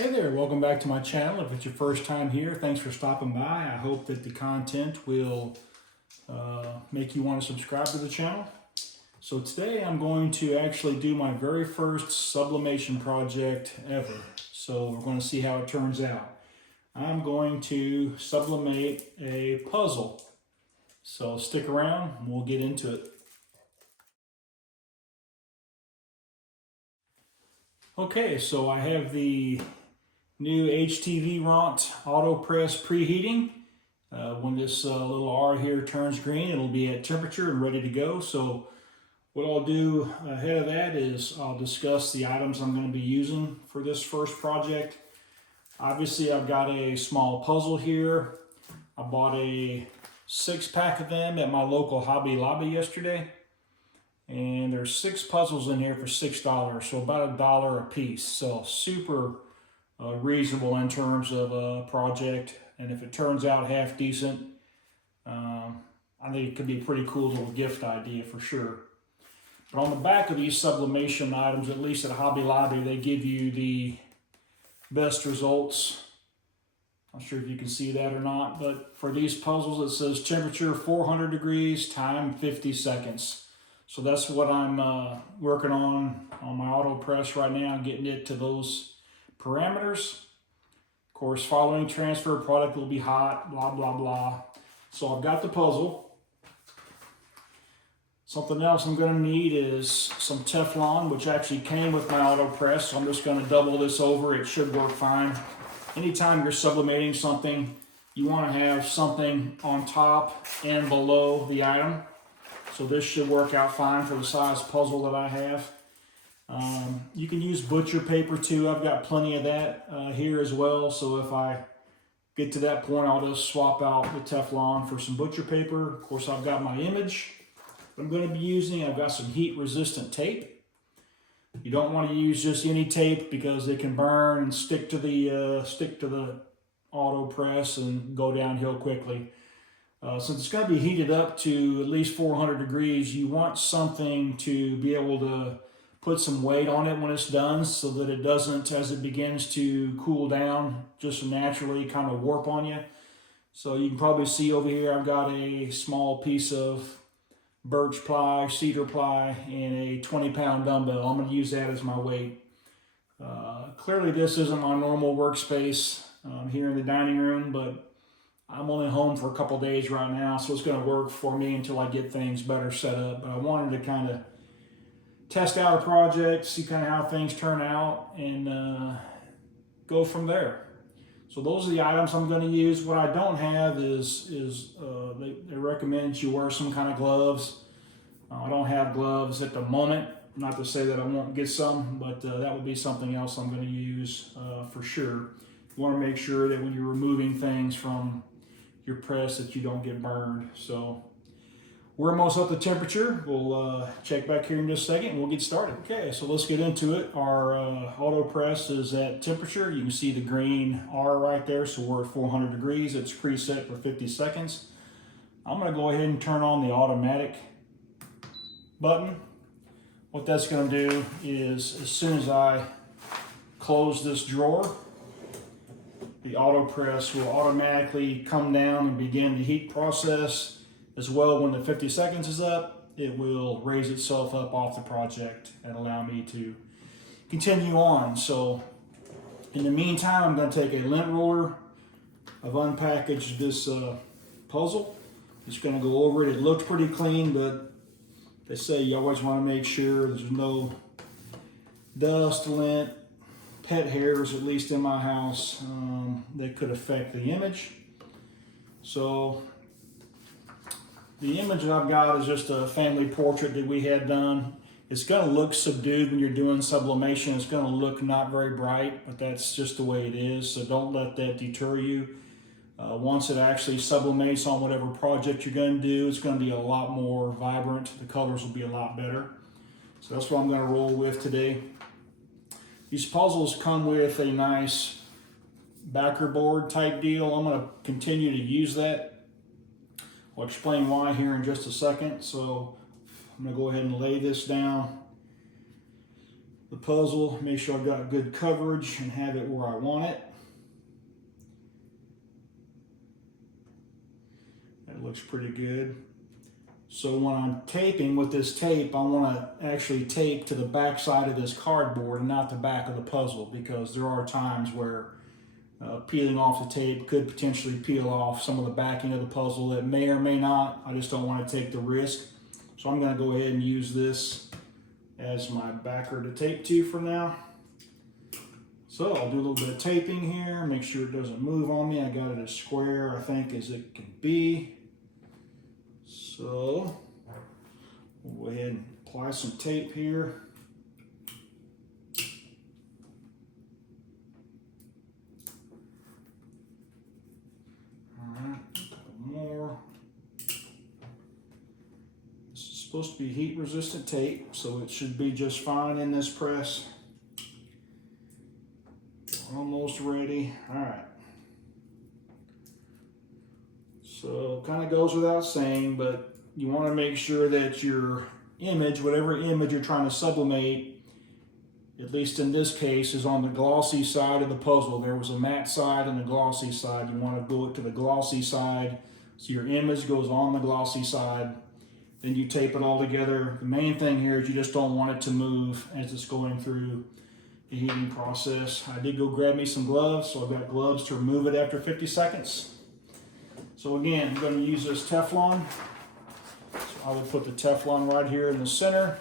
Hey there, welcome back to my channel. If it's your first time here, thanks for stopping by. I hope that the content will make you want to subscribe to the channel. So today I'm going to actually do my very first sublimation project ever. So we're going to see how it turns out. I'm going to sublimate a puzzle. So stick around and we'll get into it. Okay, so I have the new HTV Ront auto press preheating. When this little R here turns green, it'll be at temperature and ready to go. So what I'll do ahead of that is I'll discuss the items I'm going to be using for this first project. Obviously, I've got a small puzzle here. I bought a 6-pack of them at my local Hobby Lobby yesterday. And there's 6 puzzles in here for $6, so about $1 a piece. So super reasonable in terms of a project, and if it turns out half decent, I think it could be a pretty cool little gift idea for sure. But on the back of these sublimation items, at least at Hobby Lobby, they give you the best results. Not sure if you can see that or not, but for these puzzles it says temperature 400 degrees, time 50 seconds. So that's what I'm working on my auto press right now, getting it to those parameters. Of course, following transfer, product will be hot, blah, blah, blah. So I've got the puzzle. Something else I'm going to need is some Teflon, which actually came with my auto press. So I'm just going to double this over. It should work fine. Anytime you're sublimating something, you want to have something on top and below the item. So this should work out fine for the size puzzle that I have. You can use butcher paper too. I've got plenty of that here as well. So if I get to that point, I'll just swap out the Teflon for some butcher paper. Of course, I've got my image I'm going to be using. I've got some heat resistant tape. You don't want to use just any tape because it can burn and stick to the auto press and go downhill quickly. Since it's going to be heated up to at least 400 degrees, you want something to be able to put some weight on it when it's done so that it doesn't, as it begins to cool down, just naturally kind of warp on you. So you can probably see over here I've got a small piece of birch ply, cedar ply, and a 20-pound dumbbell. I'm going to use that as my weight. Clearly this isn't my normal workspace here in the dining room, but I'm only home for a couple days right now, so it's going to work for me until I get things better set up. But I wanted to kind of test out a project, see kind of how things turn out, and go from there. So those are the items I'm going to use. What I don't have is they recommend you wear some kind of gloves. I don't have gloves at the moment. Not to say that I won't get some, but that would be something else I'm going to use for sure. You want to make sure that when you're removing things from your press that you don't get burned. So we're almost up to temperature. We'll check back here in just a second and we'll get started. Okay, so let's get into it. Our auto press is at temperature. You can see the green R right there, so we're at 400 degrees. It's preset for 50 seconds. I'm going to go ahead and turn on the automatic button. What that's going to do is, as soon as I close this drawer, the auto press will automatically come down and begin the heat process. As well, when the 50 seconds is up, it will raise itself up off the project and allow me to continue on. So in the meantime, I'm going to take a lint roller. I've unpackaged this puzzle. Just going to go over it. It looks pretty clean, but they say you always want to make sure there's no dust, lint, pet hairs, at least in my house, that could affect the image. So the image that I've got is just a family portrait that we had done. It's going to look subdued when you're doing sublimation. It's going to look not very bright, but that's just the way it is. So don't let that deter you. Once it actually sublimates on whatever project you're going to do, it's going to be a lot more vibrant. The colors will be a lot better. So that's what I'm going to roll with today. These puzzles come with a nice backer board type deal. I'm going to continue to use that. I'll explain why here in just a second. So I'm going to go ahead and lay this down. the puzzle, make sure I've got good coverage and have it where I want it. That looks pretty good. So when I'm taping with this tape, I want to actually tape to the back side of this cardboard and not the back of the puzzle, because there are times where peeling off the tape could potentially peel off some of the backing of the puzzle. It may or may not. I just don't want to take the risk. So I'm going to go ahead and use this as my backer to tape to for now. So I'll do a little bit of taping here, make sure it doesn't move on me. I got it as square, I think, as it can be. So we'll go ahead and apply some tape here. All right, a couple more. This is supposed to be heat resistant tape, so it should be just fine in this press. Almost ready. All right. So kind of goes without saying, but you want to make sure that your image, whatever image you're trying to sublimate, at least in this case, is on the glossy side of the puzzle. There was a matte side and a glossy side. You want to go to the glossy side, so your image goes on the glossy side. Then you tape it all together. The main thing here is you just don't want it to move as it's going through the heating process. I did go grab me some gloves, so I've got gloves to remove it after 50 seconds. So again, I'm going to use this Teflon. So I will put the Teflon right here in the center.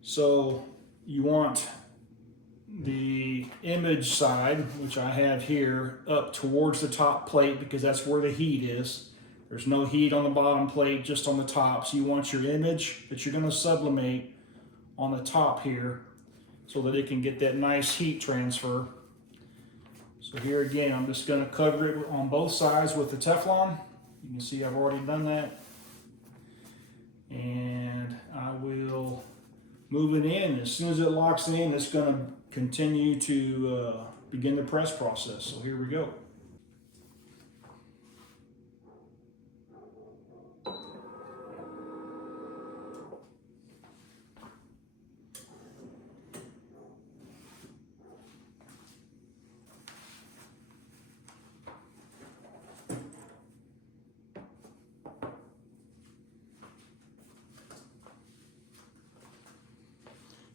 So you want the image side, which I have here, up towards the top plate, because that's where the heat is. There's no heat on the bottom plate, just on the top. So you want your image that you're going to sublimate on the top here, so that it can get that nice heat transfer. So here again, I'm just going to cover it on both sides with the Teflon. You can see I've already done that. And I will move it in. As soon as it locks in, it's going to continue to begin the press process. So here we go.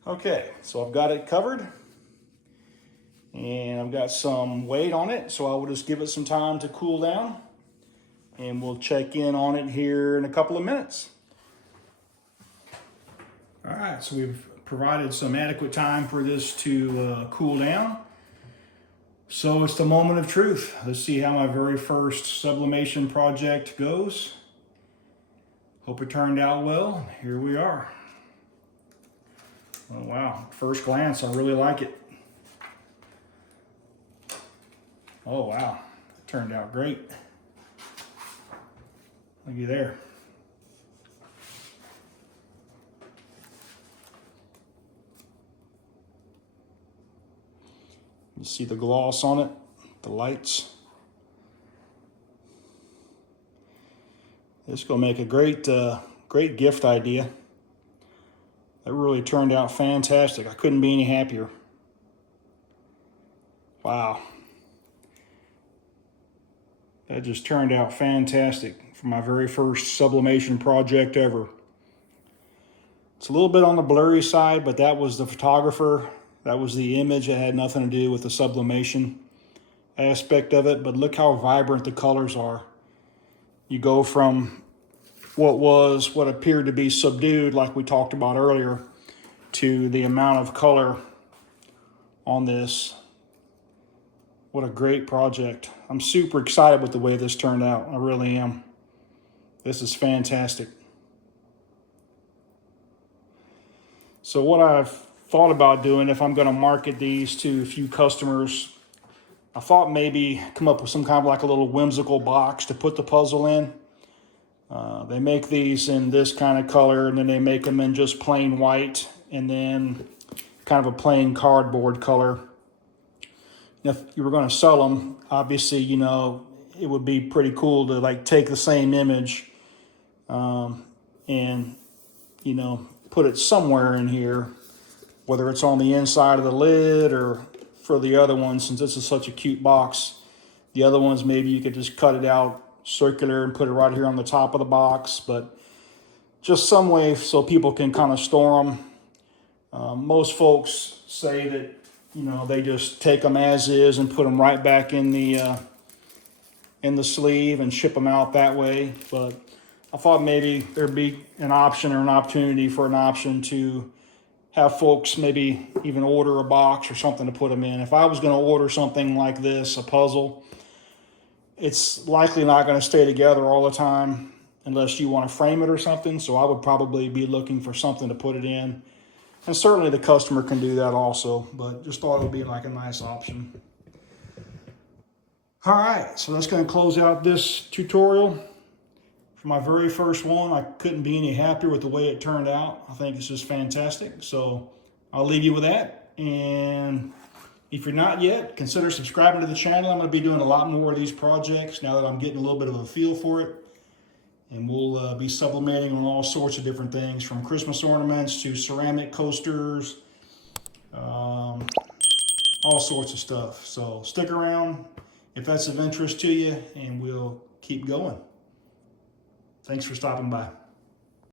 Okay, so I've got it covered and I've got some weight on it, so I will just give it some time to cool down and we'll check in on it here in a couple of minutes. All right, so we've provided some adequate time for this to cool down. So it's the moment of truth. Let's see how my very first sublimation project goes. Hope it turned out well. Here we are. Oh wow, first glance, I really like it. Oh wow, it turned out great. Looky there. You see the gloss on it, the lights. This is gonna make a great gift idea. That really turned out fantastic. I couldn't be any happier. Wow. That just turned out fantastic for my very first sublimation project ever. It's a little bit on the blurry side, but that was the photographer. That was the image. It had nothing to do with the sublimation aspect of it, but look how vibrant the colors are. You go from what appeared to be subdued, like we talked about earlier, to the amount of color on this. What a great project. I'm super excited with the way this turned out. I really am. This is fantastic. So what I've thought about doing, if I'm going to market these to a few customers, I thought maybe come up with some kind of like a little whimsical box to put the puzzle in. They make these in this kind of color, and then they make them in just plain white, and then kind of a plain cardboard color. If you were going to sell them, obviously, you know, it would be pretty cool to like take the same image and, you know, put it somewhere in here whether it's on the inside of the lid or for the other one, since this is such a cute box. The other ones, maybe you could just cut it out circular and put it right here on the top of the box, but just some way so people can kind of store them. Most folks say that, you know, they just take them as is and put them right back in the sleeve and ship them out that way. But I thought maybe there'd be an option or an opportunity for an option to have folks maybe even order a box or something to put them in. If I was going to order something like this, a puzzle, it's likely not going to stay together all the time unless you want to frame it or something. So I would probably be looking for something to put it in. And certainly the customer can do that also, but just thought it would be like a nice option. All right, so that's going to close out this tutorial. For my very first one, I couldn't be any happier with the way it turned out. I think it's just fantastic. So I'll leave you with that. And if you're not yet, consider subscribing to the channel. I'm going to be doing a lot more of these projects now that I'm getting a little bit of a feel for it. And we'll be sublimating on all sorts of different things, from Christmas ornaments to ceramic coasters, all sorts of stuff. So stick around if that's of interest to you, and we'll keep going. Thanks for stopping by.